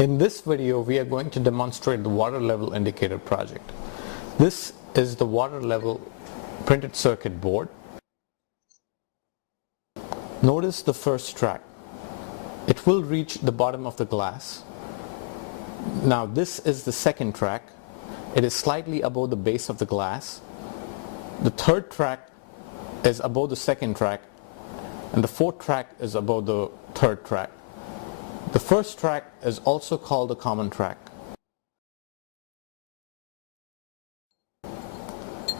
In this video, we are going to demonstrate the water level indicator project. This is the water level printed circuit board. Notice the first track. It will reach the bottom of the glass. Now this is the second track. It is slightly above the base of the glass. The third track is above the second track, and the fourth track is above the third track. The first track is also called the common track.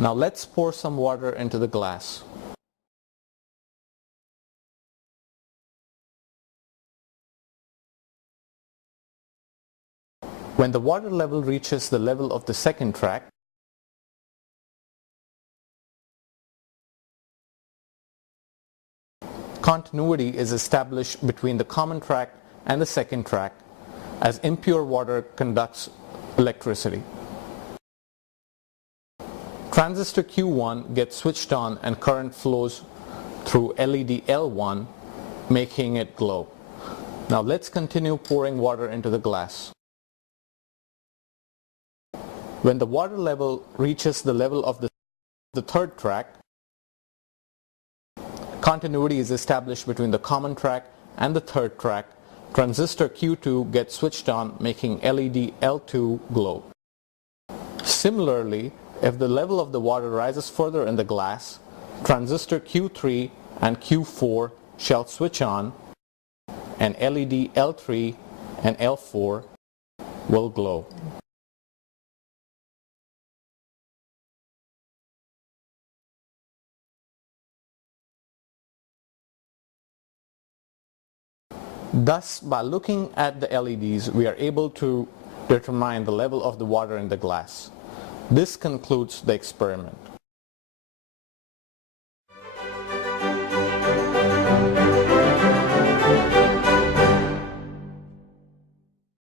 Now let's pour some water into the glass. When the water level reaches the level of the second track, continuity is established between the common track and the second track, as impure water conducts electricity. Transistor Q1 gets switched on and current flows through LED L1, making it glow. Now let's continue pouring water into the glass. When the water level reaches the level of the third track, continuity is established between the common track and the third track. Transistor Q2 gets switched on, making LED L2 glow. Similarly, if the level of the water rises further in the glass, transistor Q3 and Q4 shall switch on, and LED L3 and L4 will glow. Thus, by looking at the LEDs, we are able to determine the level of the water in the glass. This concludes the experiment.